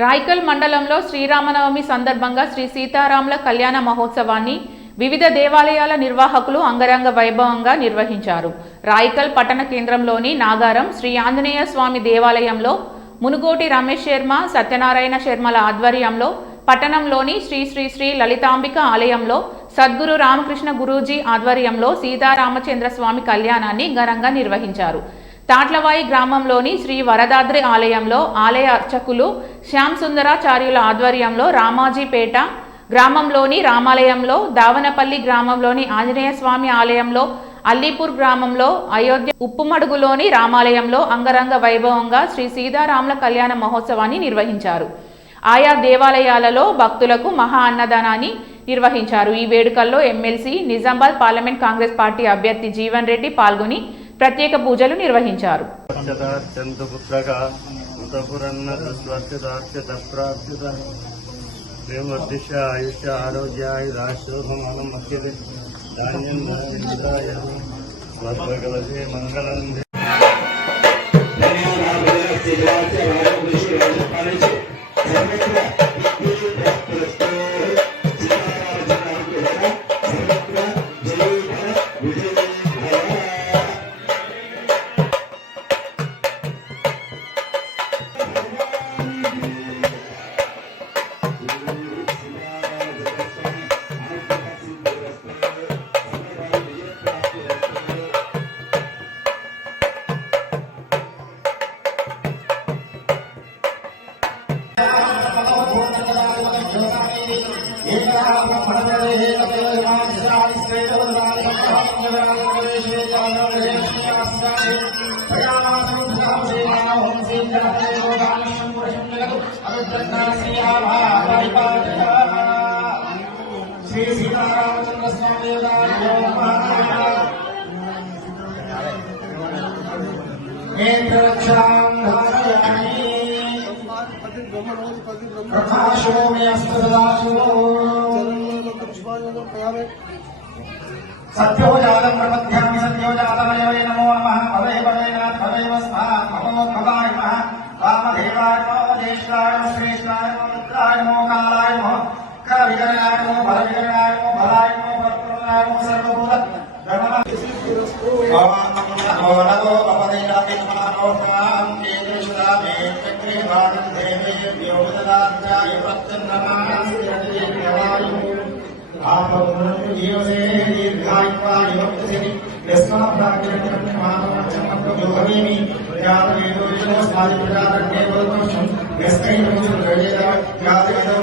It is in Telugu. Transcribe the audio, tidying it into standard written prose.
రాయికల్ మండలంలో శ్రీరామనవమి సందర్భంగా శ్రీ సీతారాముల కళ్యాణ మహోత్సవాన్ని వివిధ దేవాలయాల నిర్వాహకులు అంగరంగ వైభవంగా నిర్వహించారు. రాయికల్ పట్టణ కేంద్రంలోని నాగారం శ్రీ ఆంజనేయ స్వామి దేవాలయంలో మునుగోటి రమేష్ శర్మ, సత్యనారాయణ శర్మల ఆధ్వర్యంలో, పట్టణంలోని శ్రీ శ్రీ శ్రీ లలితాంబిక ఆలయంలో సద్గురు రామకృష్ణ గురూజీ ఆధ్వర్యంలో సీతారామచంద్ర స్వామి కళ్యాణాన్ని ఘనంగా నిర్వహించారు. తాట్లవాయి గ్రామంలోని శ్రీ వరదాద్రి ఆలయంలో ఆలయ అర్చకులు శ్యామ్ సుందరాచార్యుల ఆధ్వర్యంలో రామాజీపేట గ్రామంలోని రామాలయంలో, దావనపల్లి గ్రామంలోని ఆంజనేయ స్వామి ఆలయంలో, అల్లీపూర్ గ్రామంలో, అయోధ్య ఉప్పుమడుగులోని రామాలయంలో అంగరంగ వైభవంగా శ్రీ సీతారాముల కళ్యాణ మహోత్సవాన్ని నిర్వహించారు. ఆయా దేవాలయాలలో భక్తులకు మహా అన్నదానాన్ని నిర్వహించారు. ఈ వేడుకల్లో MLC Nizamabad parliament Congress party అభ్యర్థి జీవన్ రెడ్డి పాల్గొని ప్రత్యేక పూజలు నిర్వహించారు. श्री सीतारामचंद्र स्वामी प्रकाशो में सत्यो जातम प्रपद्यामि सत्यो जातमये नमो नमः भवे भवेनाथ भवेव स्वाहा भवो भवाय नमः वामदेवाय नमो ज्येष्ठाय नमो श्रेष्ठाय नमो मित्राय नमो कालाय नमो करविकरणाय नमो बलविकरणाय नमो बलाय नमो परपुरुषाय नमो सर्वभूत नमो भवदेवाय नमो स्वामी केशदामे चक्रीवाणं देवेभ्यो ददात्याय प्रत्यन्नमानस्ते देवाय आप जीवसे दीर्घायुष्मानि भक्तिसिद्धि यस्मात्प्राज्ञानमानवचमत्वयोगमेमि ज्ञातवेदो विष्णुस्मादि प्रजातज्ञे भवतोषं यस्कैर्मुचुर्गजेन ज्ञातवेदो